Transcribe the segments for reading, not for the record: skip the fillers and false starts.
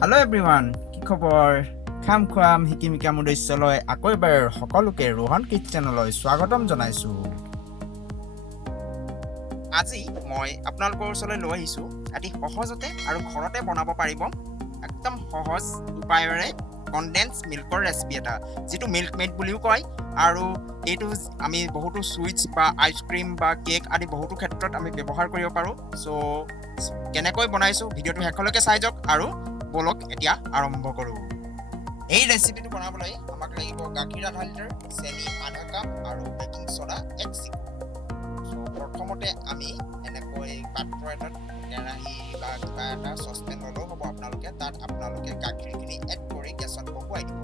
Hello' everyone, কি খবৰ? খাম খুৱাম শিকিমিকাম উদ্দেশ্যলৈ আকৌ এবাৰ সকলোকে ৰোহন কিটচেনলৈ স্বাগতম জনাইছোঁ। আজি মই আপোনালোকৰ ওচৰলৈ লৈ আহিছোঁ অতি সহজতে আৰু ঘৰতে বনাব পাৰিব একদম সহজ উপায়েৰে কনডেন্স মিল্কৰ ৰেচিপি এটা, যিটো মিল্ক মেড বুলিও কয়। আৰু এইটো আমি বহুতো চুইটছ বা আইচক্ৰীম বা কেক আদি বহুতো ক্ষেত্ৰত আমি ব্যৱহাৰ কৰিব পাৰোঁ। চ' কেনেকৈ বনাইছোঁ ভিডিঅ'টো শেষলৈকে চাই যাওক আৰু বলক এতিয়া আৰম্ভ কৰোঁ। এই ৰেচিপিটো বনাবলৈ আমাক লাগিব গাখীৰ আধা লিটাৰ, চেনি আধা কাপ আৰু বেকিং ছ'ডা 1 চিকুট। চ' প্ৰথমতে আমি এনেকৈ পাত্ৰ এটাত কেৰাহী বা কিবা এটা চচপেন ল'লেও হ'ব আপোনালোকে। তাত আপোনালোকে গাখীৰখিনি এড কৰি গেছত বহুৱাই দিব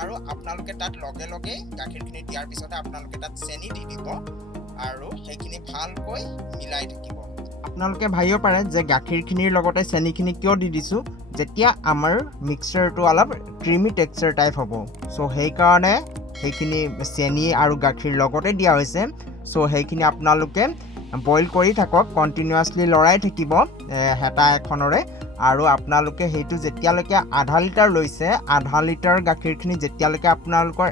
আৰু আপোনালোকে তাত লগে লগে গাখীৰখিনি দিয়াৰ পিছতে আপোনালোকে তাত চেনি দি দিব আৰু সেইখিনি ভালকৈ মিলাই থাকিব। আপোনালোকে ভাবিব পাৰে যে গাখীৰখিনিৰ লগতে চেনিখিনি কিয় দি দিছোঁ, যেতিয়া আমাৰ মিক্সাৰটো অলপ ক্ৰিমি টেক্সচাৰ টাইপ হ'ব। চ' সেইকাৰণে সেইখিনি চেনি আৰু গাখীৰ লগতে দিয়া হৈছে। চ' সেইখিনি আপোনালোকে বইল কৰি থাকক, কণ্টিনিউৱাছলি লৰাই থাকিব হেতা এখনেৰে। আৰু আপোনালোকে সেইটো যেতিয়ালৈকে আধা লিটাৰ লৈছে, আধা লিটাৰ গাখীৰখিনি যেতিয়ালৈকে আপোনালোকৰ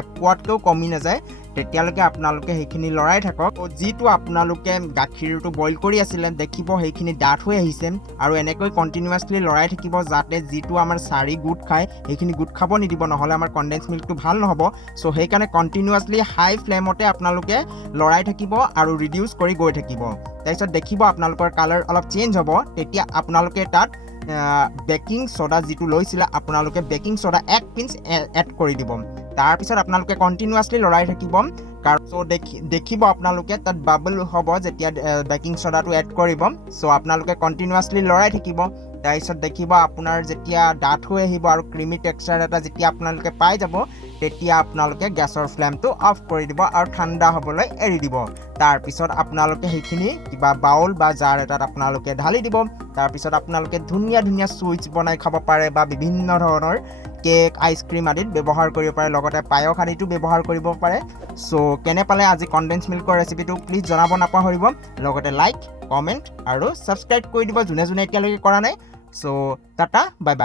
এপোৱাতকৈও কমি নাযায় তেতিয়ালৈকে আপোনালোকে সেইখিনি লৰাই থাকক। যিটো আপোনালোকে গাখীৰটো বইল কৰি আছিলে দেখিব সেইখিনি ডাঠ হৈ আহিছে আৰু এনেকৈ কণ্টিনিউৱাছলি লৰাই থাকিব যাতে যিটো আমাৰ চাৰি গোট খায় সেইখিনি গোট খাব নিদিব, নহ'লে আমাৰ কনডেন্স মিল্কটো ভাল নহ'ব। চ' সেইকাৰণে কণ্টিনিউৱাছলি হাই ফ্লেমতে আপোনালোকে লৰাই থাকিব আৰু ৰিডিউচ কৰি গৈ থাকিব। তাৰপিছত দেখিব আপোনালোকৰ কালাৰ অলপ চেঞ্জ হ'ব, তেতিয়া আপোনালোকে তাত বেকিং ছ'ডা যিটো লৈছিলে আপোনালোকে বেকিং ছ'ডা 1 পিঞ্চ এড কৰি দিব। তাৰপিছত আপোনালোকে কণ্টিনিউৱাছলি লৰাই থাকিব। দেখিব আপোনালোকে তাত বাবল হ'ব যেতিয়া বেকিং ছ'ডাটো এড কৰিব। চ' আপোনালোকে কণ্টিনিউৱাছলি লৰাই থাকিব। তাৰপিছত দেখিব আপোনাৰ যেতিয়া ডাঠ হৈ আহিব আৰু ক্ৰিমি টেক্সচাৰ এটা যেতিয়া আপোনালোকে পাই যাব, তেতিয়া আপোনালোকে গেছৰ ফ্লেমটো অফ কৰি দিব আৰু ঠাণ্ডা হ'বলৈ এৰি দিব। তাৰপিছত আপোনালোকে সেইখিনি কিবা বাউল বা জাৰ এটাত আপোনালোকে ঢালি দিব। তাৰপিছত আপোনালোকে ধুনীয়া ধুনীয়া চুইটছ বনাই খাব পাৰে বা বিভিন্ন ধৰণৰ কেক আইচক্ৰীম আদিত ব্যৱহাৰ কৰিব পাৰে, লগতে পায়স আদিতো ব্যৱহাৰ কৰিব পাৰে। চ' কেনে পালে আজি কনডেন্স মিল্কৰ ৰেচিপিটো প্লিজ জনাব নাপাহৰিব। লগতে লাইক, কমেণ্ট আৰু ছাবস্ক্ৰাইব কৰি দিব যোনে যোনে এতিয়ালৈকে কৰা নাই। চ' টাটা, বাই বাই।